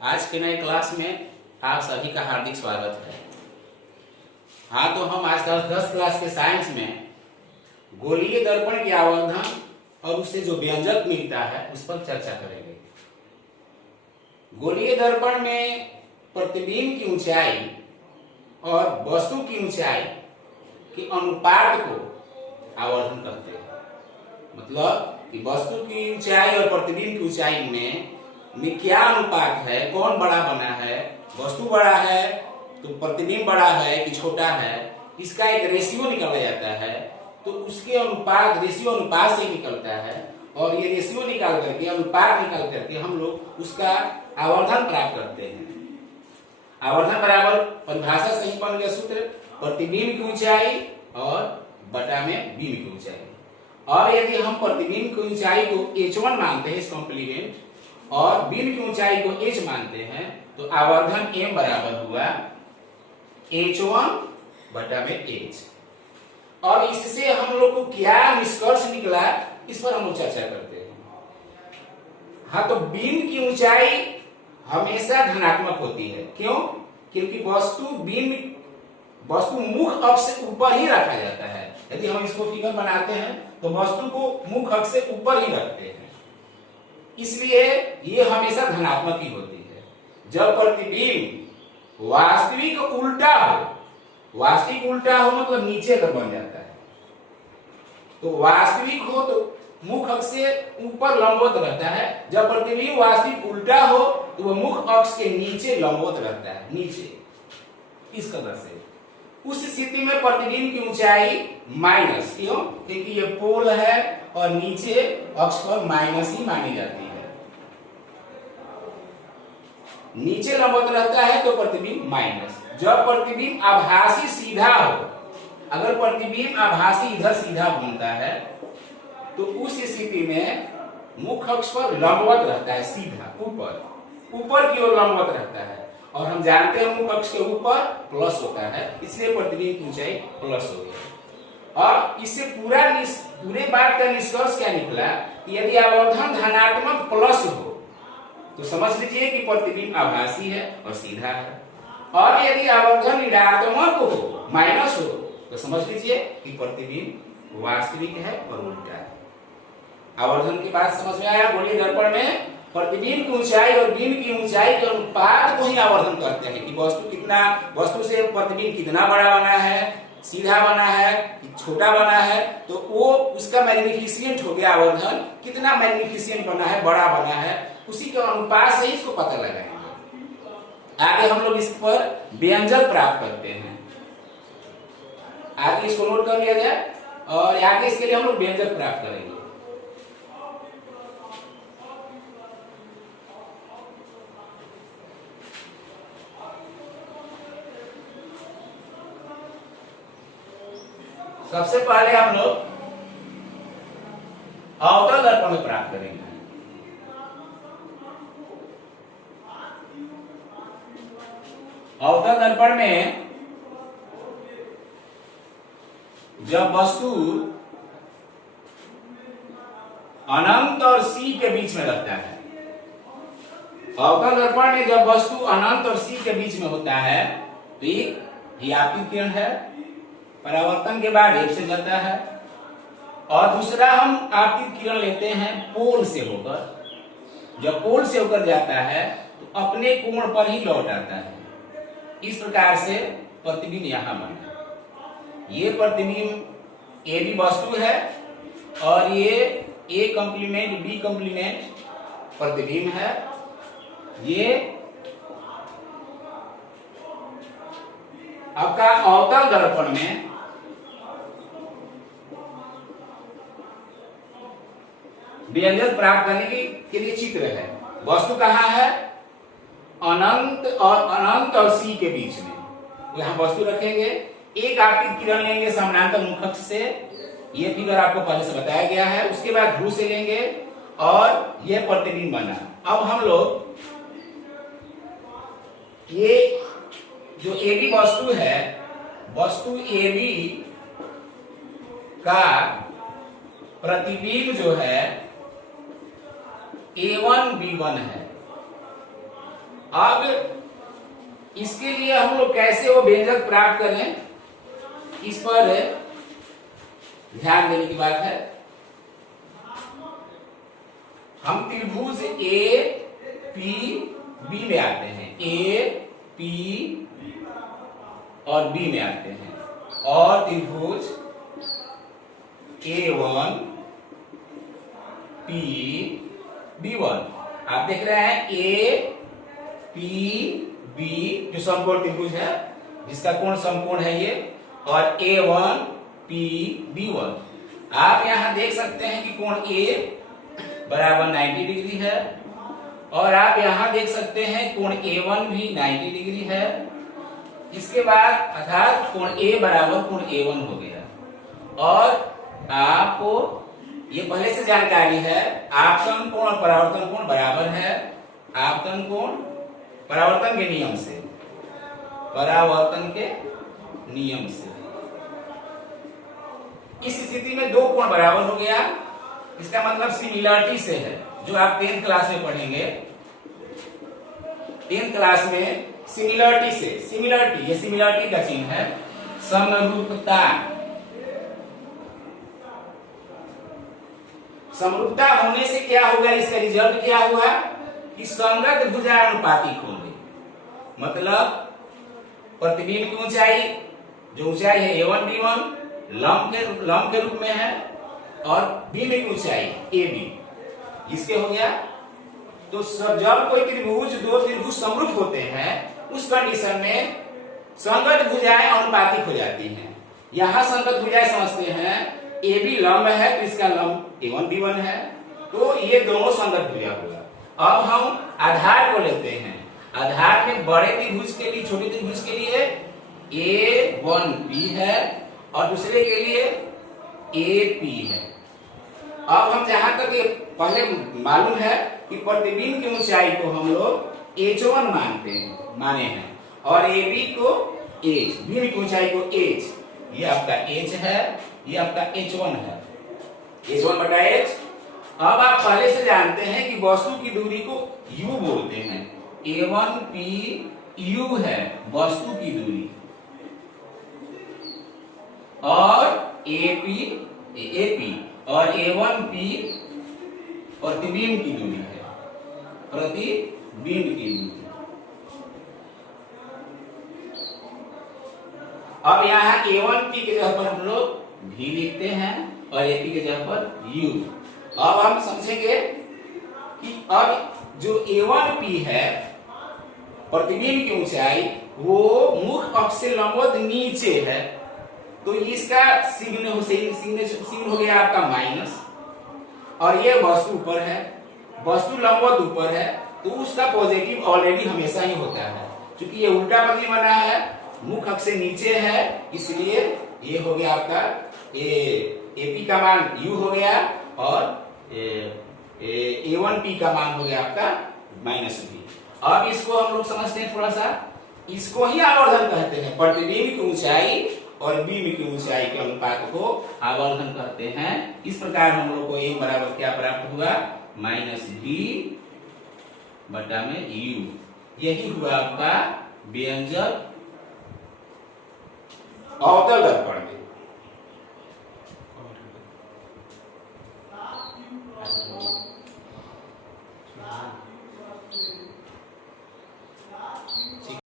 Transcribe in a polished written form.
आज के नए क्लास में आप सभी का हार्दिक स्वागत है। हाँ, तो हम आज 10 क्लास के साइंस में गोलीय दर्पण की आवर्धन और उससे जो व्यंजक मिलता है उस पर चर्चा करेंगे। गोलीय दर्पण में प्रतिबिंब की ऊंचाई और वस्तु की ऊंचाई के अनुपात को आवर्धन कहते हैं। मतलब कि वस्तु की ऊंचाई और प्रतिबिंब की ऊंचाई में क्या अनुपात है, कौन बड़ा बना है, वस्तु बड़ा है तो प्रतिबिंब बड़ा है कि छोटा है, इसका एक रेशियो निकाला जाता है। तो उसके अनुपात रेशियो अनुपात से निकलता है और ये रेशियो निकाल करके अनुपात निकाल करके हम लोग उसका आवर्धन प्राप्त करते हैं। आवर्धन बराबर परिभाषा सही बन गया सूत्र प्रतिबिंब की ऊंचाई और बटा में बीम की ऊंचाई। और यदि हम प्रतिबिंब की ऊंचाई को h1 मानते हैं इस कॉम्प्लीमेंट और बीम की ऊंचाई को h मानते हैं तो आवर्धन m बराबर हुआ h1 बटा में h। और इससे हम लोग को क्या निष्कर्ष निकला इस पर हम लोग चर्चा करते हैं। हाँ, तो बीम की ऊंचाई हमेशा धनात्मक होती है। क्यों? क्योंकि वस्तु मुख अक्ष से ऊपर ही रखा जाता है। यदि हम इसको फिगर बनाते हैं तो वस्तु को मुख अक्ष से ऊपर ही रखते हैं, इसलिए ये हमेशा धनात्मक ही होती है। जब प्रतिबिंब वास्तविक उल्टा हो मतलब नीचे का बन जाता है। तो वास्तविक हो तो मुख अक्ष से ऊपर लंबवत रहता है, जब प्रतिबिंब वास्तविक उल्टा हो तो वह मुख अक्ष के नीचे लंबवत रहता है, नीचे इस कदर से। उस स्थिति में प्रतिबिंब की ऊंचाई माइनस, क्यों? क्योंकि ये पोल है और नीचे अक्ष पर माइनस ही मानी जाती है। नीचे लंबवत रहता है तो प्रतिबिंब माइनस। जब प्रतिबिंब आभासी सीधा हो, अगर प्रतिबिंब आभासी इधर सीधा घूमता है तो उस स्थिति में मुख अक्ष पर लंबवत रहता है, सीधा ऊपर की ओर लंबवत रहता है। और हम जानते हैं मुख अक्ष के ऊपर प्लस होता है, इसलिए प्रतिबिंब की ऊंचाई प्लस हो गई। और इससे पूरे बात का निष्कर्ष क्या निकला कि यदि आवर्धन धनात्मक प्लस हो तो समझ लीजिए कि प्रतिबिंब आभासी है और सीधा है, और यदि आवर्धन ऋणात्मक हो, माइनस हो, तो समझ लीजिए कि प्रतिबिंब वास्तविक है और उल्टा है। आवर्धन की बात समझ में आया? गोलीय दर्पण में प्रतिबिंब की ऊंचाई और बीम की ऊंचाई के अनुपात को ही आवर्धन करते हैं कि वस्तु से प्रतिबिंब कितना बड़ा बना है, सीधा बना है कि छोटा बना है, तो वो उसका मैग्निफिशिएंट हो गया आवर्धन। कितना मैग्निफिशिएंट बना है, बड़ा बना है, उसी के अनुपात से इसको पता लगाएंगे। आगे हम लोग इस पर व्यंजक प्राप्त करते हैं। आगे इसको नोट कर लिया जाए और आगे इसके लिए हम लोग व्यंजक प्राप्त करेंगे। सबसे पहले हम लोग अवतल दर्पण में प्राप्त करेंगे। अवतल दर्पण में जब वस्तु अनंत और सी के बीच में रहता है, अवतल दर्पण में जब वस्तु अनंत और सी के बीच में होता है तो ये आपतित किरण है, परावर्तन के बाद एक से जाता है, और दूसरा हम आपतित किरण लेते हैं पोल से होकर। जब पोल से होकर जाता है तो अपने कोण पर ही लौट आता है। इस प्रकार से प्रतिबिंब यहां बना। ये प्रतिबिंब ए बी वस्तु है और ये ए कॉम्प्लीमेंट बी कॉम्प्लीमेंट प्रतिबिंब है। ये आपका अवतल दर्पण में व्यंजक प्राप्त करने के लिए चित्र है। वस्तु कहाँ है? अनंत और सी के बीच में। यहां वस्तु रखेंगे, एक आपतित किरण लेंगे समानांतर मुख अक्ष से, ये फिगर आपको पहले से बताया गया है। उसके बाद ध्रुव से लेंगे और यह प्रतिबिंब बना। अब हम लोग ये जो ए बी वस्तु है, वस्तु ए बी का प्रतिबिंब जो है A1 B1 है। अब इसके लिए हम लोग कैसे वो व्यंजक प्राप्त करें, इस पर ध्यान देने की बात है। हम त्रिभुज ए पी बी में आते हैं, ए पी और बी में आते हैं, और त्रिभुज A1 P B1 आप देख रहे हैं A P B जो समकोण त्रिभुज है, जिसका कोण समकोण है ये, और A1 P B1 आप यहां देख सकते हैं कि कोण A बराबर 90 डिग्री है, और आप यहां देख सकते हैं कोण A1 भी 90 डिग्री है। इसके बाद अर्थात कोण A बराबर कोण A1 हो गया, और आपको ये पहले से जानकारी है, आपतन कोण और परावर्तन कोण बराबर है। आपतन कोण परावर्तन के नियम से, परावर्तन के नियम से इस स्थिति में दो कोण बराबर हो गया। इसका मतलब सिमिलरिटी से है, जो आप 10th क्लास में पढ़ेंगे। 10th क्लास में सिमिलरिटी से, सिमिलरिटी, ये सिमिलरिटी का चिन्ह है, समरूपता। समरूपता होने से क्या होगा, इसका रिजल्ट क्या हुआ कि संगत भुजा अनुपातिक होंगे। मतलब प्रतिबिंब की ऊंचाई, जो ऊंचाई है A1 B1 लंब के रूप में है, और बिंब की ऊंचाई AB इसके हो गया। तो जब कोई त्रिभुज, दो त्रिभुज समरूप होते हैं, उस कंडीशन में संगत भुजाएं अनुपातिक हो जाती हैं। यहां संगत भुजाएं समझते हैं, AB लंब है तो इसका लंब A1 B1 है, तो ये दोनों संगत भुजा होगा। अब हम आधार को लेते हैं। आधार में बड़े त्रिभुज के लिए, छोटे त्रिभुज के लिए A1P है, और दूसरे के लिए AP है। अब हम जहां तक ये पहले मालूम है कि प्रतिबिंब की ऊंचाई को हम लोग H1 माने हैं, और AB को H, बिंब की ऊंचाई को H, ये आपका H है, ये आपका H1 है, H1 बटा H। अब आप पहले से जानते हैं कि वस्तु की दूरी को U बोलते हैं। A1P U है वस्तु की दूरी, और AP और A1P प्रतिबिंब की दूरी है, प्रतिबिंब की दूरी। अब यहाँ A1P के जगह पर हम लोग V लिखते हैं, और AP के जगह पर U। अब हम समझेंगे कि अब जो A1P है प्रतिबिंब की ऊंचाई, वो मुख अक्ष से लंबवत नीचे है, तो इसका सिग्न हो गया आपका माइनस, और ये वस्तु ऊपर है, वस्तु लंबवत ऊपर है, तो उसका पॉजिटिव ऑलरेडी हमेशा ही होता है। क्योंकि ये उल्टा बदली बना है, मुख अक्ष से नीचे है, इसलिए ये हो गया आपका AP का मान U हो गया, और A1P का मान हो गया आपका -V। अब इसको हम लोग समझते हैं थोड़ा सा, इसको ही आवर्धन कहते हैं। प्रतिबिंब की ऊंचाई और बिंब की ऊंचाई के अनुपात को आवर्धन कहते हैं। इस प्रकार हम लोग को एक बराबर क्या प्राप्त हुआ, -V बटा में U। यही हुआ आपका व्यंजक अवतल दर्पण।